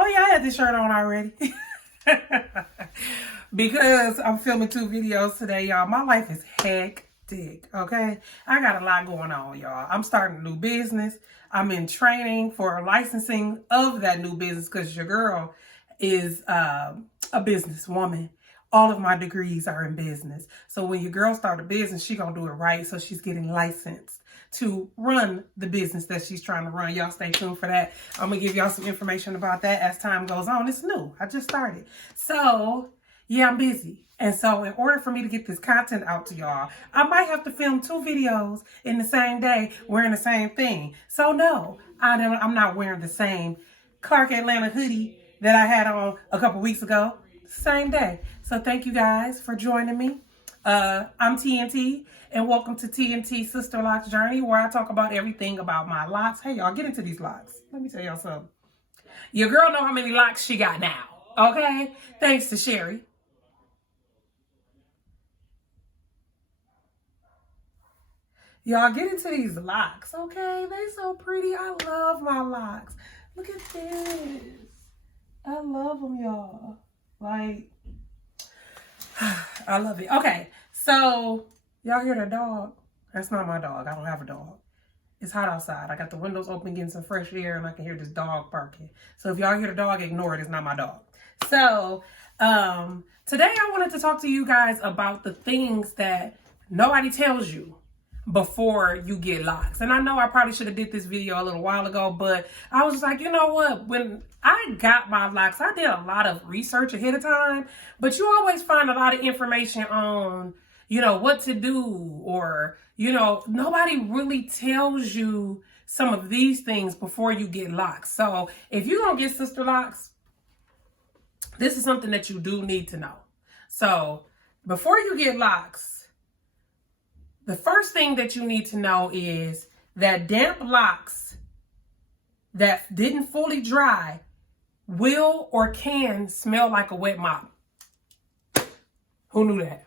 Oh yeah, I had this shirt on already. Because I'm filming 2 videos today, y'all. My life is hectic, okay? I got a lot going on, y'all. I'm starting a new business. I'm in training for licensing of that new business because your girl is a businesswoman. All of my degrees are in business. So when your girl start a business, she gonna do it right. So she's getting licensed to run the business that she's trying to run. Y'all stay tuned for that. I'm gonna give y'all some information about that as time goes on. It's new. I just started. So yeah, I'm busy. And so in order for me to get this content out to y'all, I might have to film 2 videos in the same day wearing the same thing. So no, I'm not wearing the same Clark Atlanta hoodie that I had on a couple weeks ago. Same day. So thank you guys for joining me. I'm TNT, and welcome to TNT Sister Locks Journey, where I talk about everything about my locks. Hey, y'all, get into these locks. Let me tell y'all something. Your girl know how many locks she got now, okay? Thanks to Sherry. Y'all, get into these locks, okay? They so pretty. I love my locks. Look at this. I love them, y'all. Like, I love it. Okay, so y'all hear the dog? That's not my dog. I don't have a dog. It's hot outside. I got the windows open, getting some fresh air, and I can hear this dog barking. So if y'all hear the dog, ignore it. It's not my dog. So today I wanted to talk to you guys about the things that nobody tells you before you get locks. And I know I probably should have did this video a little while ago, but I was just like, you know what? When I got my locks, I did a lot of research ahead of time, but you always find a lot of information on, you know, what to do, or, you know, nobody really tells you some of these things before you get locks. So if you're going to get sister locks, this is something that you do need to know. So before you get locks, the first thing that you need to know is that damp locks that didn't fully dry will or can smell like a wet mop. Who knew that?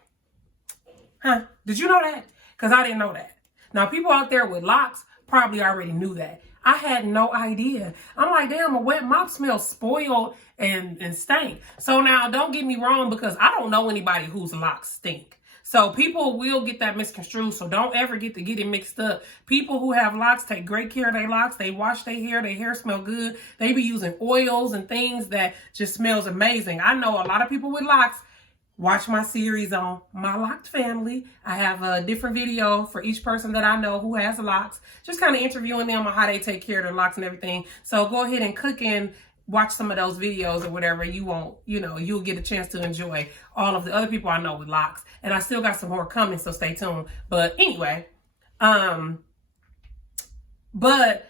Huh? Did you know that? Because I didn't know that. Now, people out there with locks probably already knew that. I had no idea. I'm like, damn, a wet mop smells spoiled and stank. So now, don't get me wrong, because I don't know anybody whose locks stink. So people will get that misconstrued. So don't ever get it mixed up. People who have locks take great care of their locks. They wash their hair smell good. They be using oils and things that just smells amazing. I know a lot of people with locks. Watch my series on my Locked family. I have a different video for each person that I know who has locks. Just kind of interviewing them on how they take care of their locks and everything. So go ahead and click in, watch some of those videos or whatever. You won't, you know, you'll get a chance to enjoy all of the other people I know with locks. And I still got some more coming, so stay tuned. But anyway, but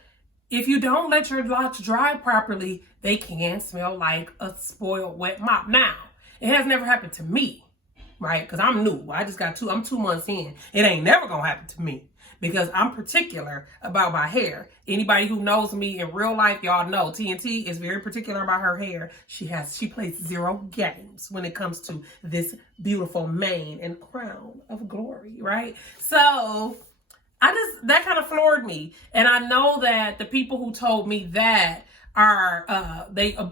if you don't let your locks dry properly, they can smell like a spoiled wet mop. Now, it has never happened to me, right? Because I'm new. I'm 2 months in. It ain't never gonna happen to me, because I'm particular about my hair. Anybody who knows me in real life, y'all know TNT is very particular about her hair. She plays 0 games when it comes to this beautiful mane and crown of glory, right? So that kind of floored me. And I know that the people who told me that are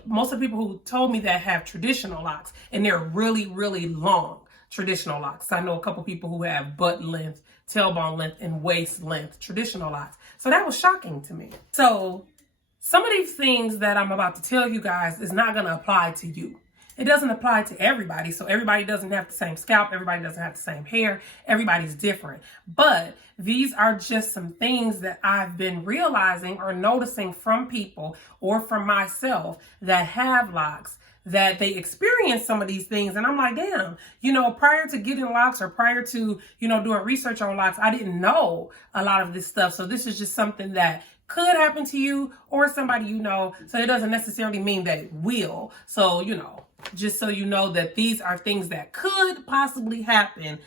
most of the people who told me that have traditional locks, and they're really, really long traditional locks. I know a couple people who have butt length, tailbone length, and waist length traditional locks. So that was shocking to me. So some of these things that I'm about to tell you guys is not going to apply to you. It doesn't apply to everybody. So everybody doesn't have the same scalp. Everybody doesn't have the same hair. Everybody's different. But these are just some things that I've been realizing or noticing from people or from myself that have locks, that they experience some of these things. And I'm like, damn, you know, prior to getting locks or prior to, you know, doing research on locks, I didn't know a lot of this stuff. So this is just something that could happen to you or somebody you know. So it doesn't necessarily mean that it will. So, you know, just so you know that these are things that could possibly happen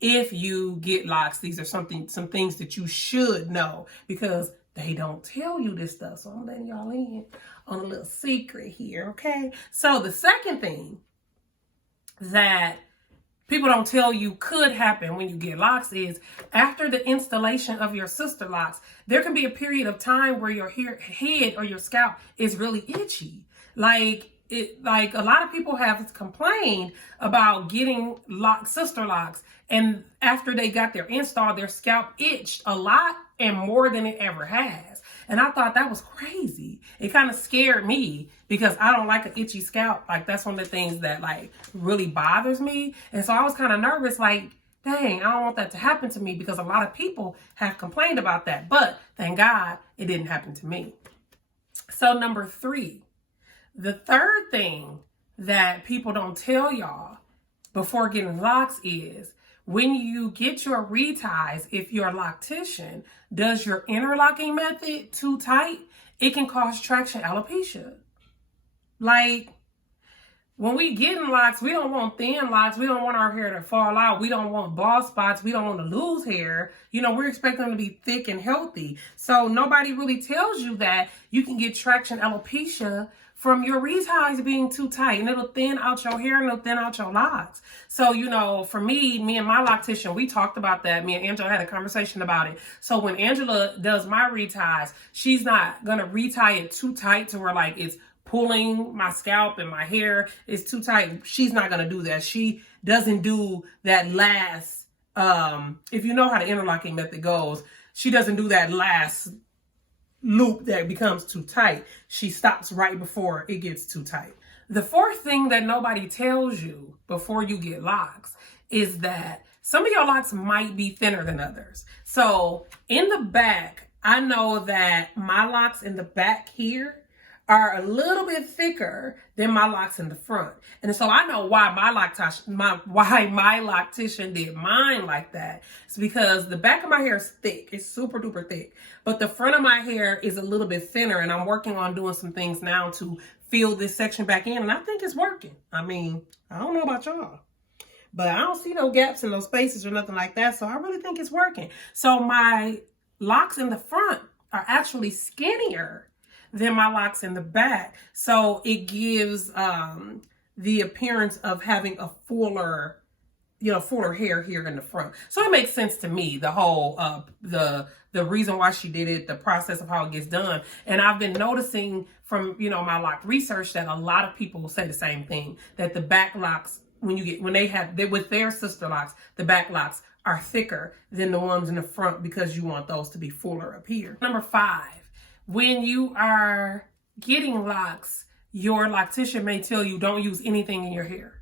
if you get locks. These are some things that you should know, because they don't tell you this stuff. So I'm letting y'all in on a little secret here, okay? So the second thing that people don't tell you could happen when you get locks is after the installation of your sister locks, there can be a period of time where your head or your scalp is really itchy. Like a lot of people have complained about getting sister locks, and after they got their install, their scalp itched a lot and more than it ever has. And I thought that was crazy. It kind of scared me because I don't like an itchy scalp. Like, that's one of the things that like really bothers me. And so I was kind of nervous, like, dang, I don't want that to happen to me, because a lot of people have complained about that. But thank God it didn't happen to me. So number 3, the third thing that people don't tell y'all before getting locks is, when you get your reties, if your loctician does your interlocking method too tight, it can cause traction alopecia. Like, when we get in locks, we don't want thin locks. We don't want our hair to fall out. We don't want bald spots. We don't want to lose hair. You know, we're expecting them to be thick and healthy. So nobody really tells you that you can get traction alopecia from your reties being too tight, and it'll thin out your hair and it'll thin out your locks. So, you know, for me and my loctician, we talked about that. Me and Angela had a conversation about it. So when Angela does my reties, she's not going to retie it too tight to where like it's pulling my scalp and my hair is too tight. She's not going to do that. She doesn't do that last, if you know how the interlocking method goes, she doesn't do that last loop that becomes too tight. She stops right before it gets too tight. The fourth thing that nobody tells you before you get locks is that some of your locks might be thinner than others. So in the back, I know that my locks in the back here are a little bit thicker than my locks in the front. And so I know why my loctician did mine like that. It's because the back of my hair is thick. It's super duper thick. But the front of my hair is a little bit thinner, and I'm working on doing some things now to fill this section back in, and I think it's working. I mean, I don't know about y'all, but I don't see no gaps in those spaces or nothing like that, so I really think it's working. So my locks in the front are actually skinnier than my locks in the back. So it gives the appearance of having a fuller hair here in the front. So it makes sense to me, the whole, the reason why she did it, the process of how it gets done. And I've been noticing from, my lock research that a lot of people will say the same thing, that the back locks, with their sister locks, the back locks are thicker than the ones in the front, because you want those to be fuller up here. Number 5. When you are getting locks, your loctician may tell you don't use anything in your hair.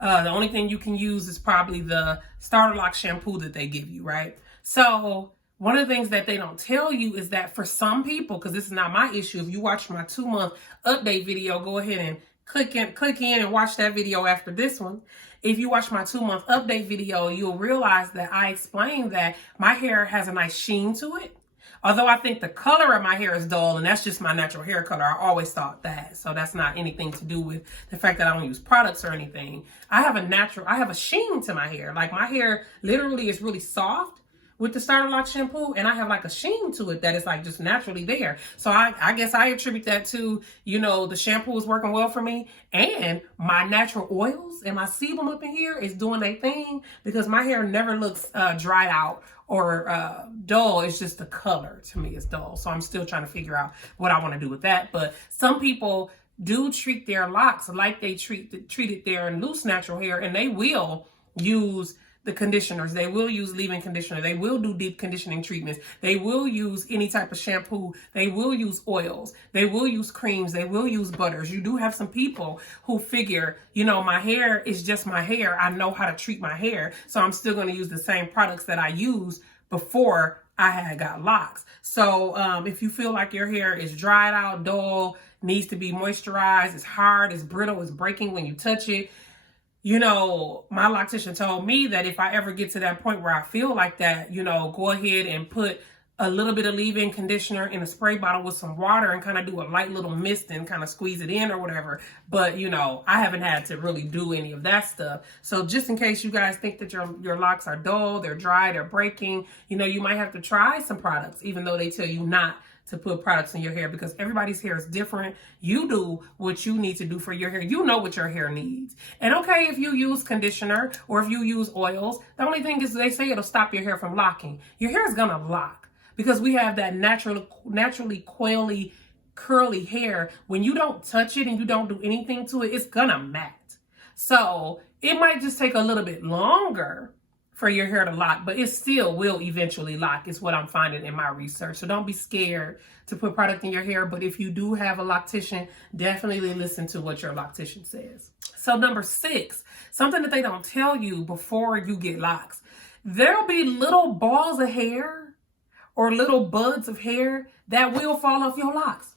The only thing you can use is probably the starter lock shampoo that they give you, right? So one of the things that they don't tell you is that for some people, because this is not my issue, if you watch my 2-month update video, go ahead and click in and watch that video after this one. If you watch my 2-month update video, you'll realize that I explained that my hair has a nice sheen to it. Although I think the color of my hair is dull, and that's just my natural hair color. I always thought that. So that's not anything to do with the fact that I don't use products or anything. I have a sheen to my hair. Like, my hair literally is really soft with the starter lock shampoo, and I have like a sheen to it that is like just naturally there. So I guess I attribute that to, the shampoo is working well for me, and my natural oils and my sebum up in here is doing their thing, because my hair never looks dried out or dull. It's just the color to me is dull. So I'm still trying to figure out what I want to do with that. But some people do treat their locks like they treated their loose natural hair, and they will use the conditioners. They will use leave-in conditioner. They will do deep conditioning treatments. They will use any type of shampoo. They will use oils. They will use creams. They will use butters. You do have some people who figure, my hair is just my hair. I know how to treat my hair, so I'm still going to use the same products that I used before I had got locks. So if you feel like your hair is dried out, dull, needs to be moisturized, it's hard, it's brittle, it's breaking when you touch it, my loctician told me that if I ever get to that point where I feel like that, go ahead and put a little bit of leave-in conditioner in a spray bottle with some water and kind of do a light little mist and kind of squeeze it in or whatever. But, I haven't had to really do any of that stuff. So just in case you guys think that your locks are dull, they're dry, they're breaking, you might have to try some products, even though they tell you not to put products in your hair, because everybody's hair is different. You do what you need to do for your hair. You know what your hair needs. And okay, if you use conditioner or if you use oils, the only thing is they say it'll stop your hair from locking. Your hair is gonna lock because we have that naturally coily curly hair, when you don't touch it and you don't do anything to it, it's gonna mat. So it might just take a little bit longer for your hair to lock, but it still will eventually lock, is what I'm finding in my research. So don't be scared to put product in your hair, but if you do have a loctician, definitely listen to what your loctician says. So number 6, something that they don't tell you before you get locks. There'll be little balls of hair or little buds of hair that will fall off your locks.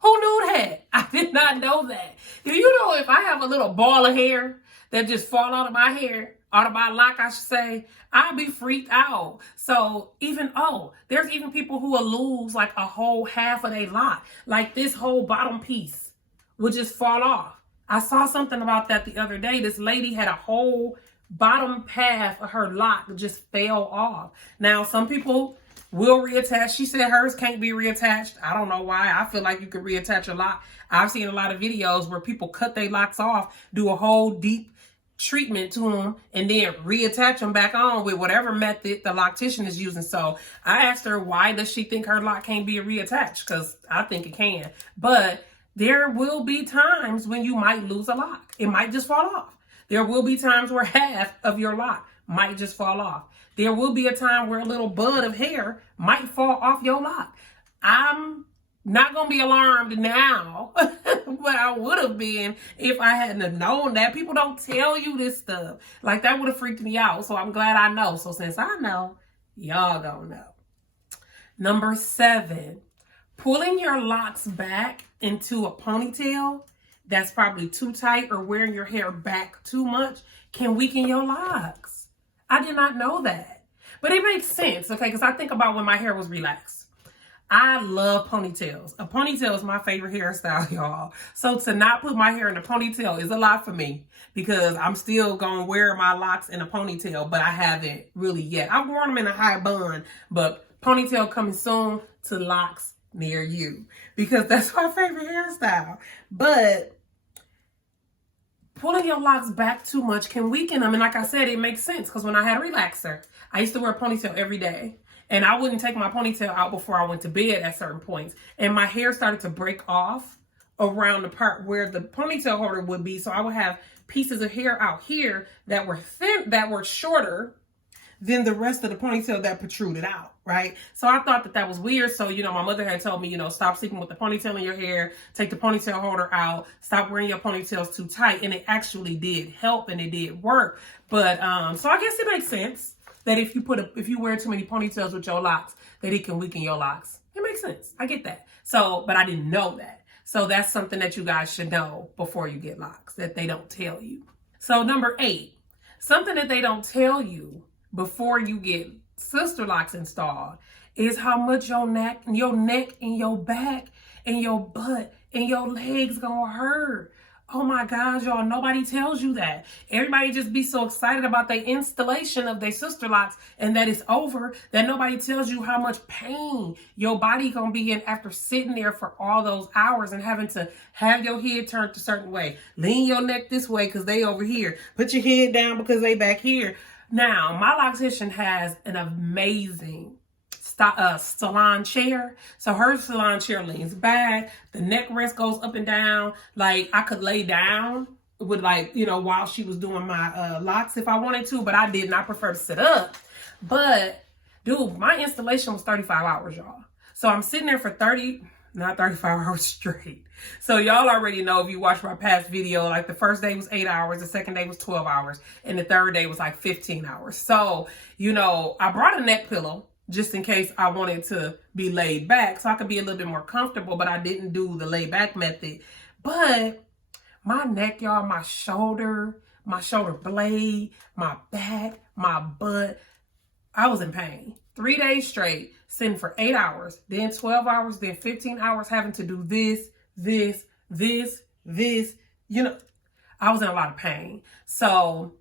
Who knew that? I did not know that. Do you know if I have a little ball of hair that just fall out of my hair, out of my lock, I should say, I'd be freaked out. So there's even people who will lose like a whole half of their lock. Like this whole bottom piece would just fall off. I saw something about that the other day. This lady had a whole bottom half of her lock just fell off. Now, some people will reattach. She said hers can't be reattached. I don't know why. I feel like you could reattach a lock. I've seen a lot of videos where people cut their locks off, do a whole deep treatment to them, and then reattach them back on with whatever method the loctician is using. So I asked her, why does she think her lock can't be reattached? Because I think it can. But there will be times when you might lose a lock. It might just fall off. There will be times where half of your lock might just fall off. There will be a time where a little bud of hair might fall off your lock. I'm not going to be alarmed now, but I would have been if I hadn't have known that. People don't tell you this stuff. Like, that would have freaked me out. So I'm glad I know. So since I know, y'all gonna know. Number 7, pulling your locks back into a ponytail that's probably too tight or wearing your hair back too much can weaken your locks. I did not know that. But it makes sense, okay? Because I think about when my hair was relaxed. I love ponytails. A ponytail is my favorite hairstyle, y'all. So to not put my hair in a ponytail is a lot for me because I'm still going to wear my locks in a ponytail, but I haven't really yet. I've worn them in a high bun, but ponytail coming soon to locks near you because that's my favorite hairstyle. But pulling your locks back too much can weaken them. And like I said, it makes sense because when I had a relaxer, I used to wear a ponytail every day. And I wouldn't take my ponytail out before I went to bed at certain points. And my hair started to break off around the part where the ponytail holder would be. So I would have pieces of hair out here that were thin, that were shorter than the rest of the ponytail that protruded out, right? So I thought that that was weird. So, my mother had told me, stop sleeping with the ponytail in your hair, take the ponytail holder out, stop wearing your ponytails too tight. And it actually did help and it did work. But, so I guess it makes sense that if you wear too many ponytails with your locks, that it can weaken your locks. It makes sense. I get that. So, but I didn't know that. So that's something that you guys should know before you get locks, that they don't tell you. So number 8, something that they don't tell you before you get sister locks installed is how much your neck and your back and your butt and your legs gonna hurt. Oh my gosh, y'all, nobody tells you that. Everybody just be so excited about their installation of their sister locks and that it's over that nobody tells you how much pain your body gonna be in after sitting there for all those hours and having to have your head turned a certain way. Lean your neck this way because they over here. Put your head down because they back here. Now, my loctician has an amazing salon chair. So her salon chair leans back, the neck rest goes up and down. Like I could lay down with while she was doing my locks if I wanted to, but I didn't. I prefer to sit up. But dude, my installation was 35 hours, y'all. So I'm sitting there for 35 hours straight. So y'all already know if you watch my past video, like the first day was 8 hours, the second day was 12 hours, and the third day was like 15 hours. So, I brought a neck pillow just in case I wanted to be laid back so I could be a little bit more comfortable, but I didn't do the laid back method. But my neck, y'all, my shoulder blade, my back, my butt, I was in pain. 3 days straight, sitting for 8 hours, then 12 hours, then 15 hours having to do this. I was in a lot of pain. So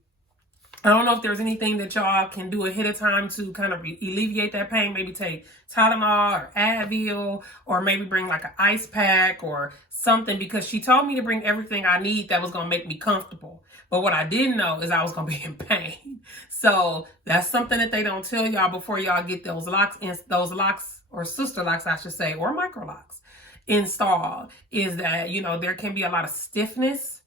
I don't know if there's anything that y'all can do ahead of time to kind of alleviate that pain. Maybe take Tylenol or Advil, or maybe bring like an ice pack or something, because she told me to bring everything I need that was going to make me comfortable. But what I didn't know is I was going to be in pain. So that's something that they don't tell y'all before y'all get those locks or sister locks, I should say, or micro locks installed, is that, you know, there can be a lot of stiffness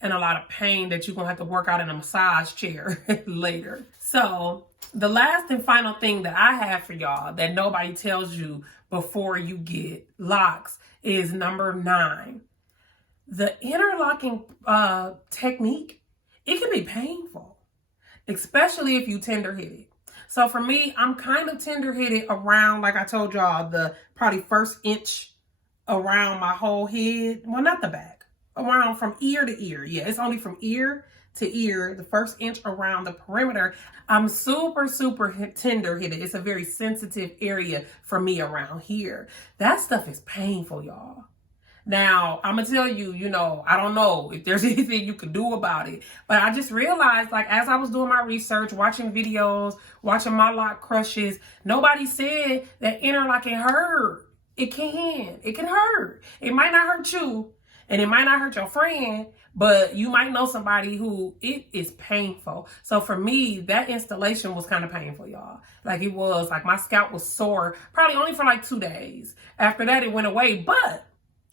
and a lot of pain that you're going to have to work out in a massage chair later. So the last and final thing that I have for y'all that nobody tells you before you get locks is number 9. The interlocking technique, it can be painful, especially if you tender-headed. So for me, I'm kind of tender-headed around, like I told y'all, the probably first inch around my whole head. Well, not the back. Around from ear to ear. Yeah, it's only from ear to ear, the first inch around the perimeter. I'm super, super tender-headed. It's a very sensitive area for me around here. That stuff is painful, y'all. Now, I'm going to tell you, you know, I don't know if there's anything you could do about it. But I just realized, like, as I was doing my research, watching videos, watching my lock crushes, nobody said that interlocking hurt. It can. It can hurt. It might not hurt you, and it might not hurt your friend, but you might know somebody who it is painful. So for me, that installation was kind of painful, y'all. Like, it was, like, my scalp was sore, probably only for like 2 days. After that, it went away. But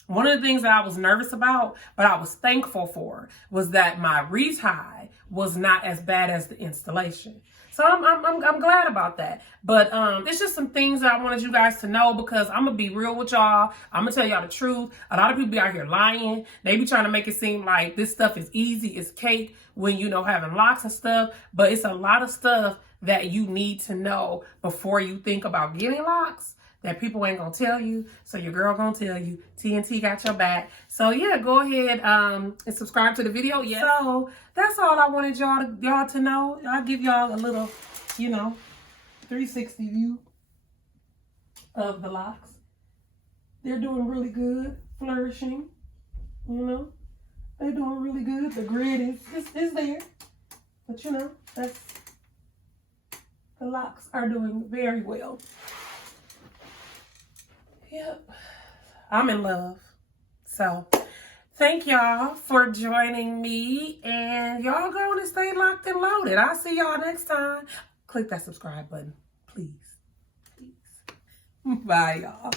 one of the things that I was nervous about, but I was thankful for, was that my retie was not as bad as the installation. So I'm glad about that. But it's just some things that I wanted you guys to know, because I'm going to be real with y'all. I'm going to tell y'all the truth. A lot of people be out here lying. They be trying to make it seem like this stuff is easy, it's cake when, you know, having locks and stuff. But it's a lot of stuff that you need to know before you think about getting locks that people ain't gonna tell you. So your girl gonna tell you. TNT got your back. So yeah, go ahead and subscribe to the video. Yeah. So that's all I wanted y'all to know. I'll give y'all a little, you know, 360 view of the locks. They're doing really good, flourishing. You know, they're doing really good. The grid is there, but you know, that's, the locks are doing very well. Yep, I'm in love. So thank y'all for joining me, and y'all go on and stay locked and loaded. I'll see y'all next time. Click that subscribe button, please. Bye, y'all.